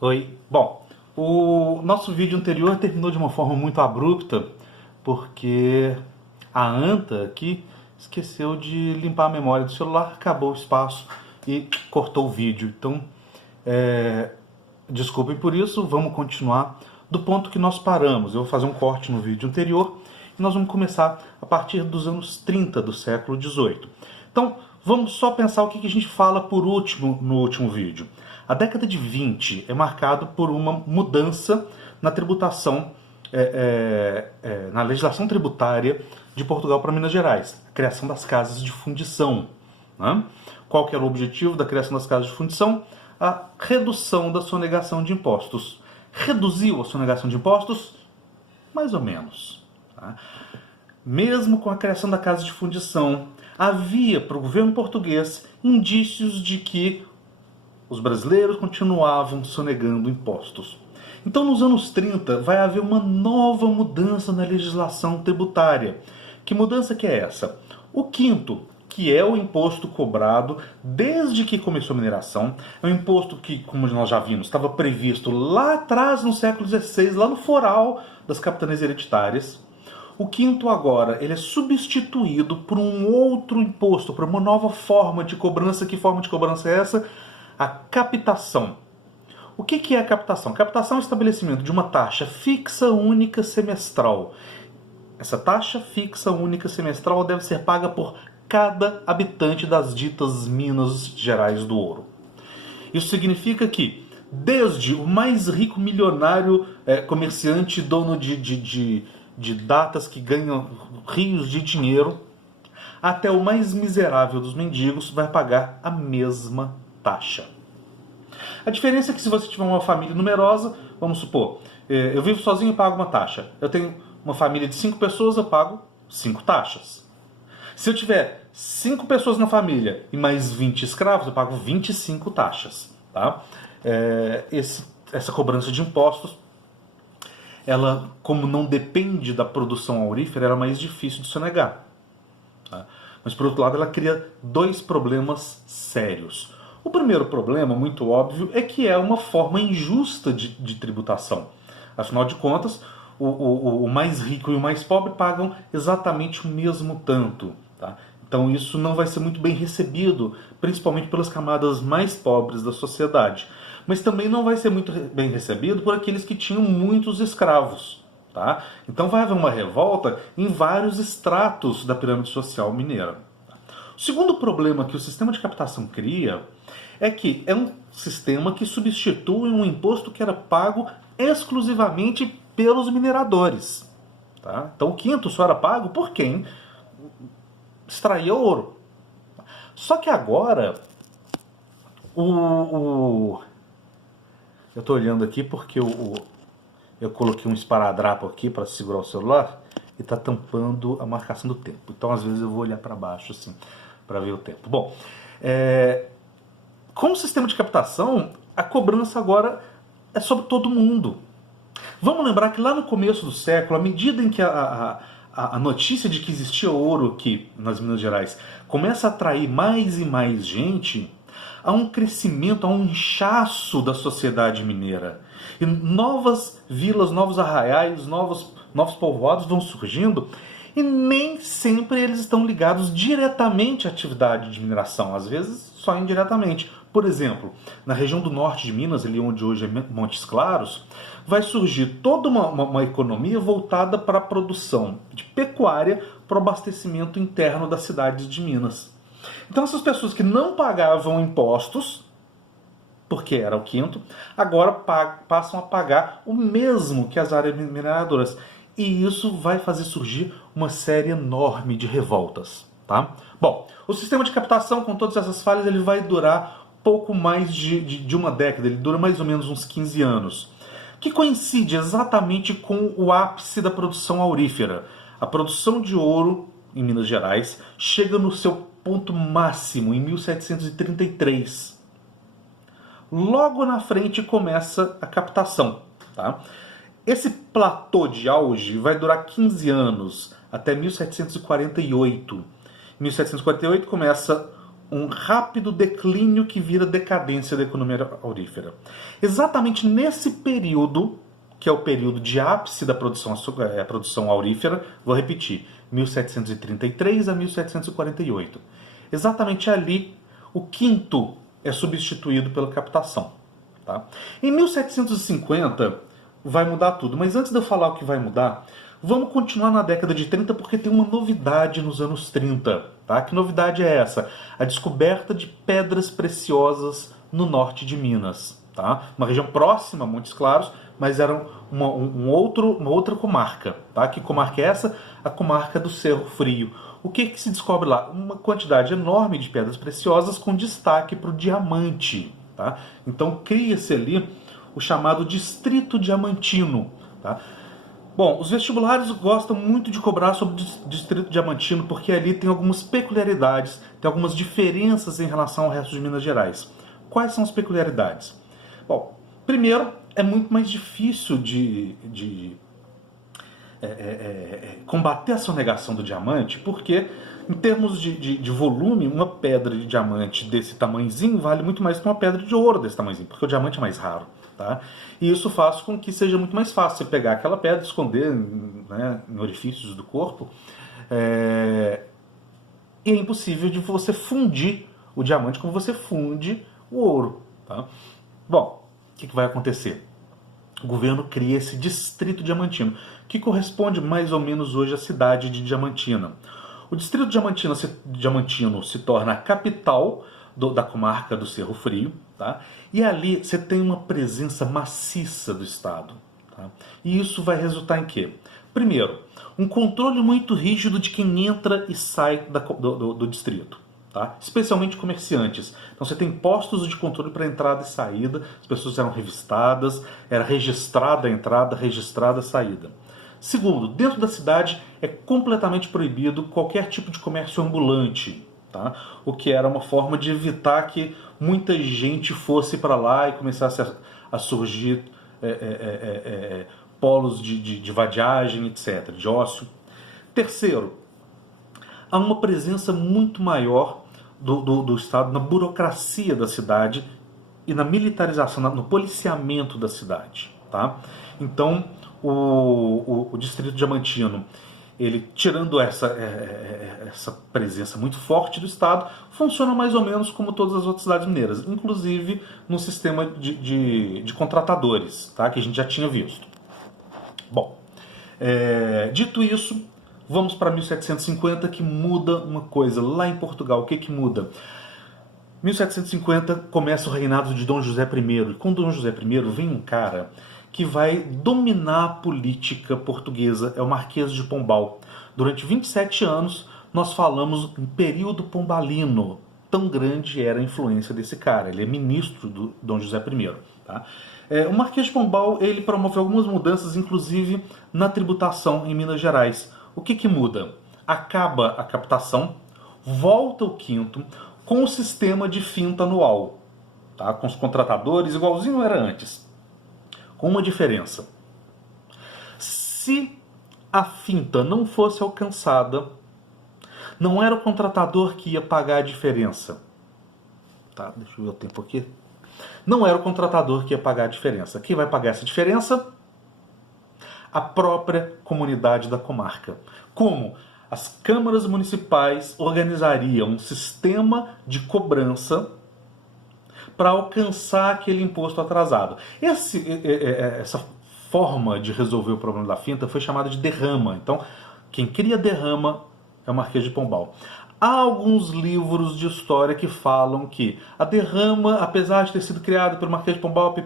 Oi. Bom, o nosso vídeo anterior terminou de uma forma muito abrupta porque a Anta aqui esqueceu de limpar a memória do celular, acabou o espaço e cortou o vídeo. Então, desculpem por isso, vamos continuar do ponto que nós paramos. Eu vou fazer um corte no vídeo anterior e nós vamos começar a partir dos anos 30 do século XVIII. Então, vamos só pensar o que a gente fala por último no último vídeo. A década de 20 é marcado por uma mudança na tributação, na legislação tributária de Portugal para Minas Gerais, a criação das casas de fundição. Né? Qual que era o objetivo da criação das casas de fundição? A redução da sonegação de impostos. Reduziu a sonegação de impostos? Mais ou menos. Tá? Mesmo com a criação da casa de fundição, havia para o governo português indícios de que os brasileiros continuavam sonegando impostos. Então, nos anos 30, vai haver uma nova mudança na legislação tributária. Que mudança que é essa? O quinto, que é o imposto cobrado desde que começou a mineração, é um imposto que, como nós já vimos, estava previsto lá atrás, no século XVI, lá no foral das capitanias hereditárias. O quinto agora, ele é substituído por um outro imposto, por uma nova forma de cobrança. Que forma de cobrança é essa? A captação. O que é a captação? Captação é o estabelecimento de uma taxa fixa única semestral. Essa taxa fixa única semestral deve ser paga por cada habitante das ditas Minas Gerais do Ouro. Isso significa que, desde o mais rico milionário comerciante, dono de datas que ganham rios de dinheiro, até o mais miserável dos mendigos vai pagar a mesma taxa. A diferença é que se você tiver uma família numerosa, vamos supor, eu vivo sozinho e pago uma taxa. Eu tenho uma família de 5 pessoas, eu pago 5 taxas. Se eu tiver 5 pessoas na família e mais 20 escravos, eu pago 25 taxas. Tá? Essa cobrança de impostos, ela, como não depende da produção aurífera, era mais difícil de sonegar. Tá? Mas, por outro lado, ela cria dois problemas sérios. O primeiro problema, muito óbvio, é que é uma forma injusta de tributação. Afinal de contas, o mais rico e o mais pobre pagam exatamente o mesmo tanto. Tá? Então isso não vai ser muito bem recebido, principalmente pelas camadas mais pobres da sociedade. Mas também não vai ser muito bem recebido por aqueles que tinham muitos escravos. Tá? Então vai haver uma revolta em vários estratos da pirâmide social mineira. O segundo problema que o sistema de captação cria é que é um sistema que substitui um imposto que era pago exclusivamente pelos mineradores. Tá? Então o quinto só era pago por quem extraía ouro. Só que agora, eu estou olhando aqui porque eu coloquei um esparadrapo aqui para segurar o celular e está tampando a marcação do tempo. Então às vezes eu vou olhar para baixo assim, para ver o tempo. Bom, com o sistema de captação, a cobrança agora é sobre todo mundo. Vamos lembrar que lá no começo do século, à medida em que a notícia de que existia ouro aqui nas Minas Gerais começa a atrair mais e mais gente, há um crescimento, há um inchaço da sociedade mineira. E novas vilas, novos arraiais, novos povoados vão surgindo e nem sempre eles estão ligados diretamente à atividade de mineração, às vezes só indiretamente. Por exemplo, na região do norte de Minas, ali onde hoje é Montes Claros, vai surgir toda uma economia voltada para a produção de pecuária para o abastecimento interno das cidades de Minas. Então essas pessoas que não pagavam impostos, porque era o quinto, agora passam a pagar o mesmo que as áreas mineradoras. E isso vai fazer surgir uma série enorme de revoltas. Tá? Bom, o sistema de captação, com todas essas falhas, ele vai durar pouco mais de uma década, ele dura mais ou menos uns 15 anos, que coincide exatamente com o ápice da produção aurífera. A produção de ouro em Minas Gerais chega no seu ponto máximo em 1733. Logo na frente começa a captação. Tá? Esse platô de auge vai durar 15 anos, até 1748. Em 1748 começa um rápido declínio que vira decadência da economia aurífera. Exatamente nesse período, que é o período de ápice da produção aurífera, vou repetir, 1733 a 1748. Exatamente ali, o quinto é substituído pela captação. Tá? Em 1750 vai mudar tudo, mas antes de eu falar o que vai mudar, vamos continuar na década de 30 porque tem uma novidade nos anos 30. Tá? Que novidade é essa? A descoberta de pedras preciosas no norte de Minas. Tá? Uma região próxima a Montes Claros, mas era uma outra comarca. Tá? Que comarca é essa? A comarca do Cerro Frio. O que se descobre lá? Uma quantidade enorme de pedras preciosas com destaque para o diamante. Tá? Então cria-se ali o chamado Distrito Diamantino. Tá? Bom, os vestibulares gostam muito de cobrar sobre o Distrito Diamantino porque ali tem algumas peculiaridades, tem algumas diferenças em relação ao resto de Minas Gerais. Quais são as peculiaridades? Bom, primeiro, é muito mais difícil de combater a sonegação do diamante, porque em termos de volume, uma pedra de diamante desse tamanhozinho vale muito mais que uma pedra de ouro desse tamanhozinho, porque o diamante é mais raro. Tá? E isso faz com que seja muito mais fácil você pegar aquela pedra, esconder, né, em orifícios do corpo, e é impossível de você fundir o diamante como você funde o ouro. Tá? Bom, o que vai acontecer? O governo cria esse Distrito Diamantino, que corresponde mais ou menos hoje à cidade de Diamantina. O Distrito Diamantino se torna a capital da comarca do Cerro Frio, tá? E ali você tem uma presença maciça do Estado. Tá? E isso vai resultar em quê? Primeiro, um controle muito rígido de quem entra e sai do distrito. Tá? Especialmente comerciantes. Então você tem postos de controle para entrada e saída, as pessoas eram revistadas, era registrada a entrada, registrada a saída. Segundo, dentro da cidade é completamente proibido qualquer tipo de comércio ambulante. Tá? O que era uma forma de evitar que muita gente fosse para lá e começasse a surgir polos de vadiagem, etc., de ócio. Terceiro, há uma presença muito maior do Estado na burocracia da cidade e na militarização, no policiamento da cidade. Tá? Então, o Distrito Diamantino, ele, tirando essa presença muito forte do Estado, funciona mais ou menos como todas as outras cidades mineiras, inclusive no sistema de contratadores, tá? Que a gente já tinha visto. Bom, dito isso, vamos para 1750, que muda uma coisa. Lá em Portugal, o que muda? 1750 começa o reinado de Dom José I, e com Dom José I vem um cara que vai dominar a política portuguesa, é o Marquês de Pombal. Durante 27 anos, nós falamos em período pombalino. Tão grande era a influência desse cara. Ele é ministro do Dom José I. Tá? O Marquês de Pombal, ele promoveu algumas mudanças, inclusive na tributação em Minas Gerais. O que muda? Acaba a captação, volta o quinto, com o sistema de finta anual. Tá? Com os contratadores, igualzinho era antes. Com uma diferença. Se a finta não fosse alcançada, não era o contratador que ia pagar a diferença. Tá, deixa eu ver o tempo aqui. Não era o contratador que ia pagar a diferença. Quem vai pagar essa diferença? A própria comunidade da comarca. Como? As câmaras municipais organizariam um sistema de cobrança para alcançar aquele imposto atrasado. Essa forma de resolver o problema da finta foi chamada de derrama. Então, quem cria derrama é o Marquês de Pombal. Há alguns livros de história que falam que a derrama, apesar de ter sido criada pelo Marquês de Pombal,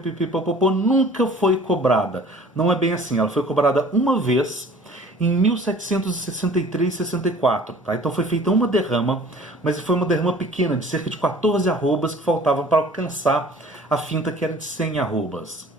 nunca foi cobrada. Não é bem assim. Ela foi cobrada uma vez em 1763-64. Tá? Então foi feita uma derrama, mas foi uma derrama pequena, de cerca de 14 arrobas, que faltavam para alcançar a finta, que era de 100 arrobas.